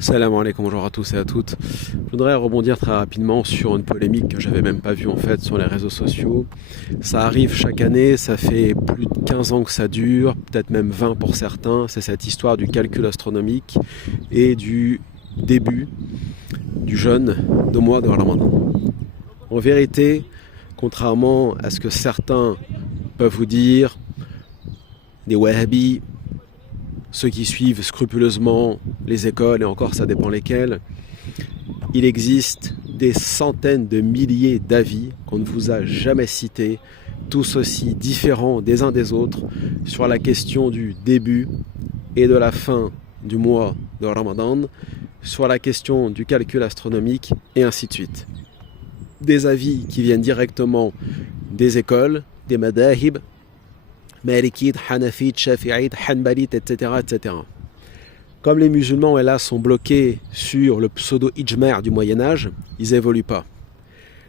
Salam alaikum, bonjour à tous et à toutes. Je voudrais rebondir très rapidement sur une polémique que j'avais même pas vue en fait sur les réseaux sociaux. Ça arrive chaque année, ça fait plus de 15 ans que ça dure, peut-être même 20 pour certains. C'est cette histoire du calcul astronomique et du début du jeûne de mois de Ramadan. En vérité, contrairement à ce que certains peuvent vous dire, des wahhabis, ceux qui suivent scrupuleusement les écoles, et encore ça dépend lesquelles, il existe des centaines de milliers d'avis qu'on ne vous a jamais cités, tous aussi différents des uns des autres, sur la question du début et de la fin du mois de Ramadan, sur la question du calcul astronomique, et ainsi de suite. Des avis qui viennent directement des écoles, des madahib, Malikite, Hanafite, Shafi'ite, Hanbalite, etc., etc. Comme les musulmans, hélas, sont bloqués sur le pseudo-ijma' du Moyen-Âge, ils n'évoluent pas.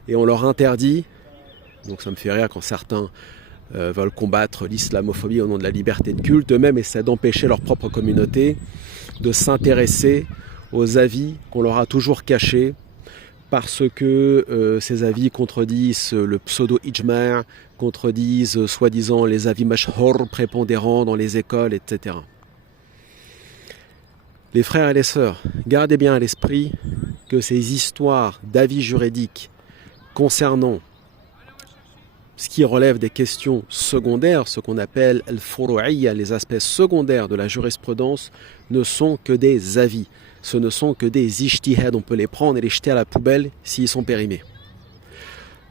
Et on leur interdit, donc ça me fait rire quand certains veulent combattre l'islamophobie au nom de la liberté de culte, eux-mêmes essaient d'empêcher leur propre communauté de s'intéresser aux avis qu'on leur a toujours cachés, parce que ces avis contredisent le pseudo-ijma', contredisent soi-disant les avis mashhour prépondérants dans les écoles, etc. Les frères et les sœurs, gardez bien à l'esprit que ces histoires d'avis juridiques concernant ce qui relève des questions secondaires, ce qu'on appelle al-furu'iyya, les aspects secondaires de la jurisprudence, ne sont que des avis. Ce ne sont que des ijtihad, on peut les prendre et les jeter à la poubelle s'ils sont périmés.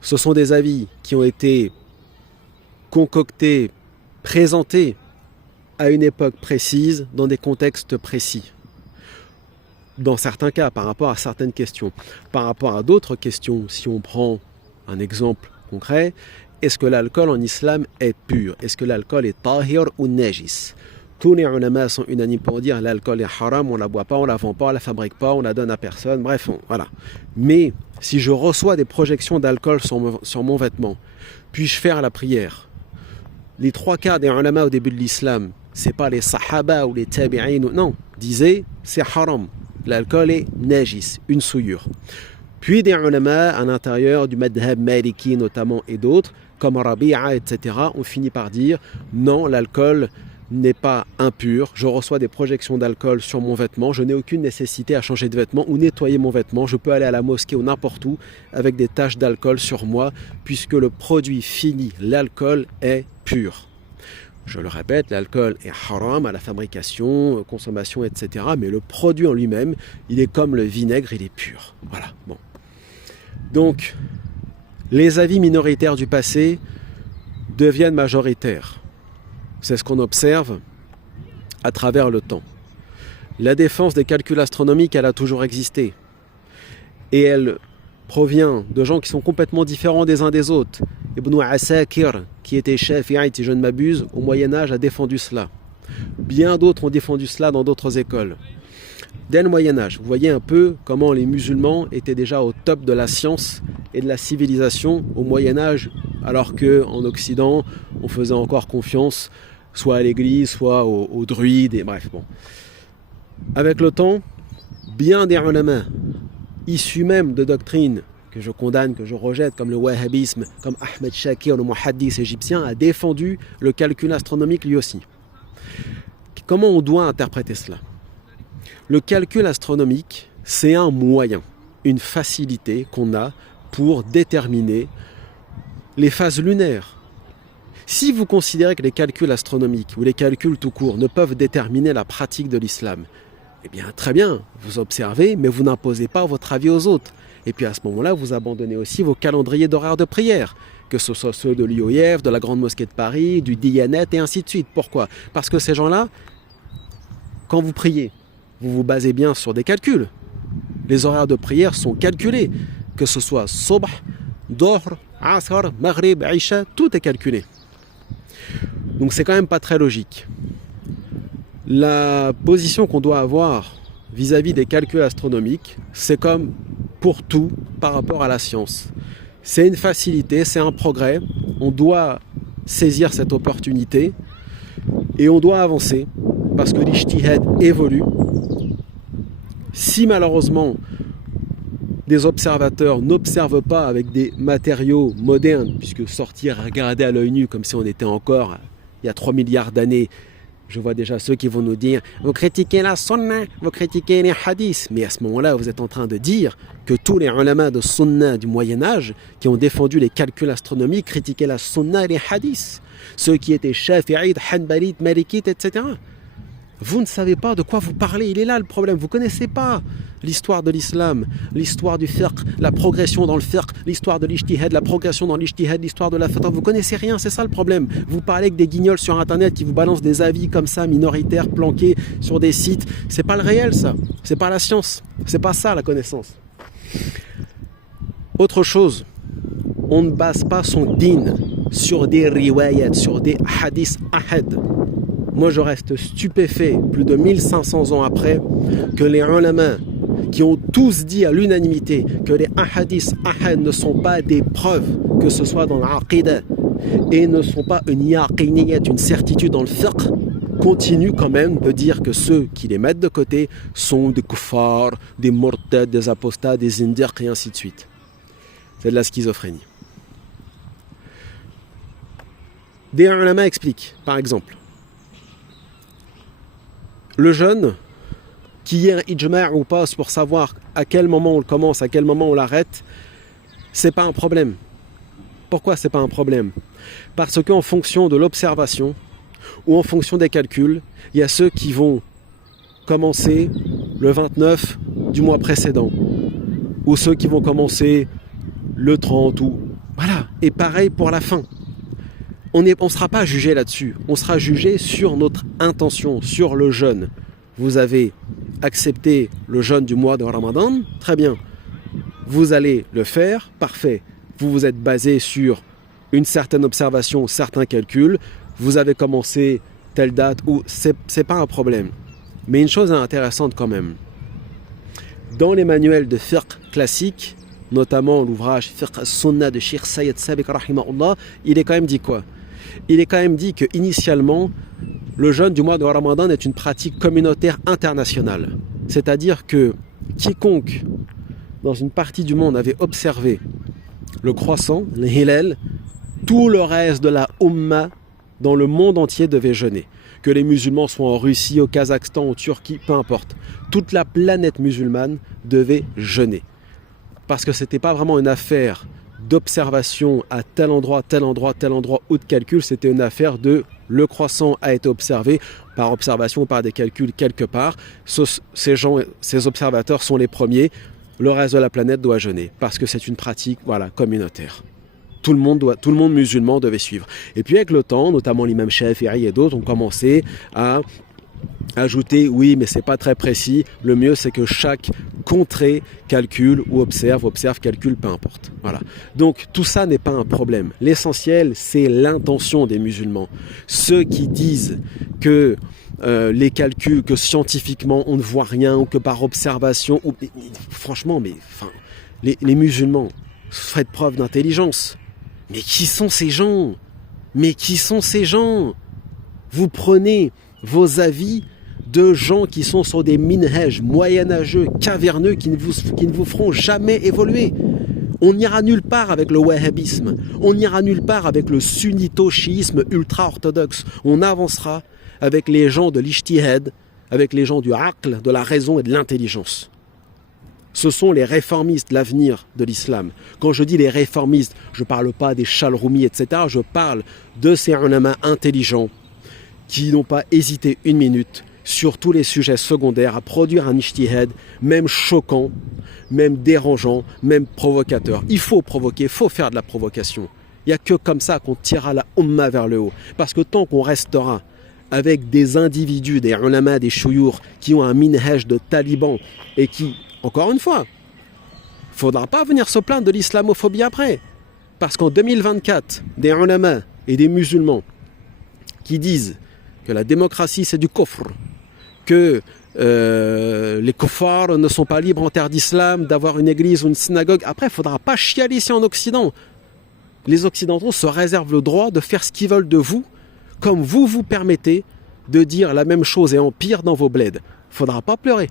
Ce sont des avis qui ont été concoctés, présentés à une époque précise, dans des contextes précis. Dans certains cas, par rapport à certaines questions. Par rapport à d'autres questions, si on prend un exemple concret, est-ce que l'alcool en islam est pur? Est-ce que l'alcool est tahir ou najis? Tous les ulama sont unanimes pour dire l'alcool est haram, on ne la boit pas, on ne la vend pas, on ne la fabrique pas, on ne la donne à personne, bref, voilà. Mais si je reçois des projections d'alcool sur mon vêtement, puis-je faire la prière? Les trois quarts des ulama au début de l'islam, c'est pas les sahaba ou les tabi'in, non, disaient c'est haram, l'alcool est najis, une souillure. Puis des ulama à l'intérieur du madhab maliki notamment et d'autres, comme Rabi'a, etc., ont fini par dire non, l'alcool n'est pas impur, je reçois des projections d'alcool sur mon vêtement, je n'ai aucune nécessité à changer de vêtement ou nettoyer mon vêtement, je peux aller à la mosquée ou n'importe où avec des taches d'alcool sur moi, puisque le produit fini, l'alcool, est pur. Je le répète, l'alcool est haram à la fabrication, consommation, etc., mais le produit en lui-même, il est comme le vinaigre, il est pur. Voilà, bon. Donc, les avis minoritaires du passé deviennent majoritaires. C'est ce qu'on observe à travers le temps. La défense des calculs astronomiques, elle a toujours existé. Et elle provient de gens qui sont complètement différents des uns des autres. Ibn Asakir, qui était shafi'ite, si je ne m'abuse, au Moyen-Âge, a défendu cela. Bien d'autres ont défendu cela dans d'autres écoles. Dès le Moyen-Âge, vous voyez un peu comment les musulmans étaient déjà au top de la science et de la civilisation au Moyen-Âge, alors qu'en Occident, on faisait encore confiance soit à l'église, soit aux druides, et bref, bon. Avec le temps, bien des ulama, issus même de doctrines que je condamne, que je rejette, comme le wahhabisme, comme Ahmed Shakir, le muhaddis égyptien, a défendu le calcul astronomique lui aussi. Comment on doit interpréter cela? Le calcul astronomique, c'est un moyen, une facilité qu'on a pour déterminer les phases lunaires. Si vous considérez que les calculs astronomiques ou les calculs tout court ne peuvent déterminer la pratique de l'islam, eh bien très bien, vous observez, mais vous n'imposez pas votre avis aux autres. Et puis à ce moment-là, vous abandonnez aussi vos calendriers d'horaires de prière, que ce soit ceux de l'IOF, de la Grande Mosquée de Paris, du Diyanet et ainsi de suite. Pourquoi? Parce que ces gens-là, quand vous priez, vous vous basez bien sur des calculs. Les horaires de prière sont calculés, que ce soit Subh, Dohr, Asr, Maghrib, Isha, tout est calculé. Donc c'est quand même pas très logique. La position qu'on doit avoir vis-à-vis des calculs astronomiques, c'est comme pour tout par rapport à la science. C'est une facilité, c'est un progrès. On doit saisir cette opportunité et on doit avancer parce que l'ijtihad évolue. Si malheureusement des observateurs n'observent pas avec des matériaux modernes, puisque sortir regarder à l'œil nu comme si on était encore il y a 3 milliards d'années, je vois déjà ceux qui vont nous dire vous critiquez la sunna, vous critiquez les hadiths, mais à ce moment-là vous êtes en train de dire que tous les ulama de sunna du Moyen-Âge qui ont défendu les calculs astronomiques critiquaient la sunna et les hadiths, ceux qui étaient shafi'ites, hanbalites, malikites, etc. Vous ne savez pas de quoi vous parlez, il est là le problème, vous ne connaissez pas l'histoire de l'islam, l'histoire du fiqh, la progression dans le fiqh, l'histoire de l'ijtihad, la progression dans l'ijtihad, l'histoire de la fatwa, vous ne connaissez rien, c'est ça le problème. Vous parlez avec des guignols sur internet qui vous balancent des avis comme ça, minoritaires, planqués sur des sites, c'est pas le réel ça, c'est pas la science, c'est pas ça la connaissance. Autre chose, on ne base pas son din sur des riwayat, sur des hadiths ahad. Moi je reste stupéfait, plus de 1500 ans après, que les ulama qui ont tous dit à l'unanimité que les hadiths ahad ne sont pas des preuves, que ce soit dans l'aqidah, et ne sont pas une yaqiniyat, une certitude dans le fiqh, continuent quand même de dire que ceux qui les mettent de côté sont des kuffars, des murtad, des apostats, des indiques et ainsi de suite. C'est de la schizophrénie. Des ulama expliquent, par exemple, le jeûne, qu'il y ait un ijma' ou pas pour savoir à quel moment on le commence, à quel moment on l'arrête, c'est pas un problème. Pourquoi c'est pas un problème? Parce qu'en fonction de l'observation ou en fonction des calculs, il y a ceux qui vont commencer le 29 du mois précédent ou ceux qui vont commencer le 30 ou voilà. Et pareil pour la fin. On ne sera pas jugé là-dessus. On sera jugé sur notre intention, sur le jeûne. Vous avez accepté le jeûne du mois de Ramadan, très bien. Vous allez le faire, parfait. Vous vous êtes basé sur une certaine observation, certains calculs. Vous avez commencé telle date ou c'est pas un problème. Mais une chose intéressante quand même. Dans les manuels de fiqh classiques, notamment l'ouvrage Fiqh as-Sunnah de Cheikh Sayyid Sabiq rahimahullah, il est quand même dit quoi? Il est quand même dit que initialement, le jeûne du mois de Ramadan est une pratique communautaire internationale. C'est-à-dire que quiconque dans une partie du monde avait observé le croissant, le hilal, tout le reste de la Ummah dans le monde entier devait jeûner. Que les musulmans soient en Russie, au Kazakhstan, en Turquie, peu importe. Toute la planète musulmane devait jeûner. Parce que ce n'était pas vraiment une affaire d'observation à tel endroit, tel endroit, tel endroit ou de calcul, c'était une affaire de le croissant a été observé par observation ou par des calculs quelque part. Ces observateurs sont les premiers, le reste de la planète doit jeûner parce que c'est une pratique communautaire. Tout le monde musulman devait suivre. Et puis avec le temps, notamment l'imam Shafi'i et d'autres ont commencé à ajouter, oui, mais c'est pas très précis. Le mieux, c'est que chaque contrée calcule ou observe, calcule, peu importe. Voilà. Donc tout ça n'est pas un problème. L'essentiel, c'est l'intention des musulmans. Ceux qui disent que les calculs, que scientifiquement on ne voit rien ou que par observation, franchement, les musulmans, faites preuve d'intelligence. Mais qui sont ces gens? Vous prenez vos avis de gens qui sont sur des minhaj moyenâgeux, caverneux, qui ne vous feront jamais évoluer. On n'ira nulle part avec le wahhabisme, on n'ira nulle part avec le sunnito-chiisme ultra-orthodoxe. On avancera avec les gens de l'ijtihad, avec les gens du aql, de la raison et de l'intelligence. Ce sont les réformistes, l'avenir de l'islam. Quand je dis les réformistes, je ne parle pas des Chalroumi, etc. Je parle de ces ulama intelligents qui n'ont pas hésité une minute sur tous les sujets secondaires à produire un ijtihad, même choquant, même dérangeant, même provocateur. Il faut provoquer, il faut faire de la provocation. Il n'y a que comme ça qu'on tirera la Ummah vers le haut. Parce que tant qu'on restera avec des individus, des ulama, des chouyours, qui ont un minhaj de talibans et qui, encore une fois, il ne faudra pas venir se plaindre de l'islamophobie après. Parce qu'en 2024, des ulama et des musulmans qui disent que la démocratie c'est du kufr, que les kuffars ne sont pas libres en terre d'islam d'avoir une église ou une synagogue. Après, il ne faudra pas chialer ici en Occident. Les Occidentaux se réservent le droit de faire ce qu'ils veulent de vous, comme vous vous permettez de dire la même chose et en pire dans vos bleds. Il ne faudra pas pleurer.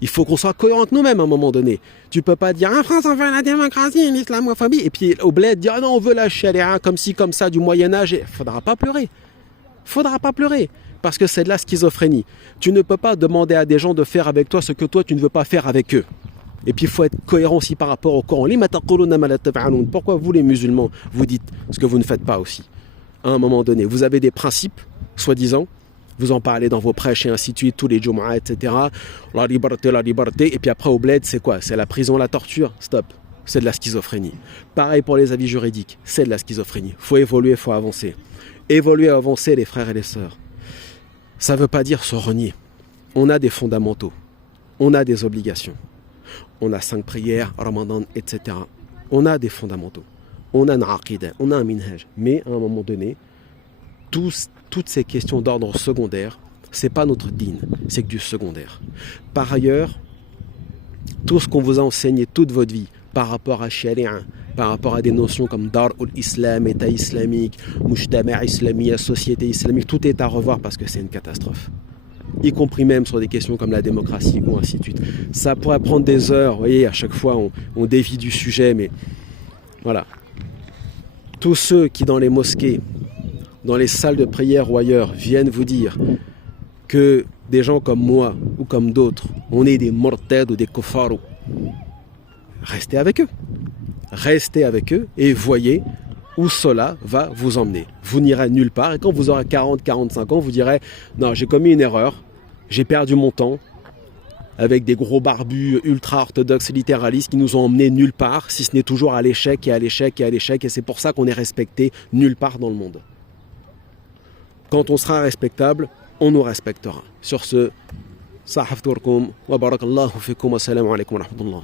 Il faut qu'on soit cohérent avec nous-mêmes à un moment donné. Tu peux pas dire en France on veut la démocratie, l'islamophobie, et puis au bled dire ah non on veut la charia comme ci comme ça du Moyen-Âge. Faudra pas pleurer. Faudra pas pleurer. Parce que c'est de la schizophrénie. Tu ne peux pas demander à des gens de faire avec toi ce que toi tu ne veux pas faire avec eux. Et puis il faut être cohérent aussi par rapport au Coran. Pourquoi vous les musulmans vous dites ce que vous ne faites pas aussi? À un moment donné, vous avez des principes, soi-disant, vous en parlez dans vos prêches et ainsi de suite, tous les Jumu'ah, etc. La liberté, et puis après au bled, c'est quoi? C'est la prison, la torture? Stop. C'est de la schizophrénie. Pareil pour les avis juridiques, c'est de la schizophrénie. Il faut évoluer, il faut avancer. Évoluer, avancer, les frères et les sœurs. Ça ne veut pas dire se renier. On a des fondamentaux, on a des obligations. On a 5 prières, Ramadan, etc. On a des fondamentaux. On a un aqidah, on a un minhaj. Mais à un moment donné, toutes ces questions d'ordre secondaire, c'est pas notre din, c'est que du secondaire. Par ailleurs, tout ce qu'on vous a enseigné toute votre vie par rapport à Sharia, par rapport à des notions comme Dar ul-Islam, État islamique, Mujtama' islamiya, société islamique, tout est à revoir parce que c'est une catastrophe. Y compris même sur des questions comme la démocratie ou ainsi de suite. Ça pourrait prendre des heures, vous voyez, à chaque fois on dévie du sujet, mais voilà. Tous ceux qui dans les mosquées, dans les salles de prière ou ailleurs, viennent vous dire que des gens comme moi ou comme d'autres, on est des mortels ou des kofaru, restez avec eux. Restez avec eux et voyez où cela va vous emmener. Vous n'irez nulle part et quand vous aurez 40-45 ans, vous direz « Non, j'ai commis une erreur, j'ai perdu mon temps avec des gros barbus ultra-orthodoxes littéralistes qui nous ont emmenés nulle part, si ce n'est toujours à l'échec et à l'échec et à l'échec, et c'est pour ça qu'on est respecté nulle part dans le monde. » Quand on sera respectable, on nous respectera. Sur ce, sahafturkum wa barakallahu fikum wa salamu alaykum wa rahmatullah.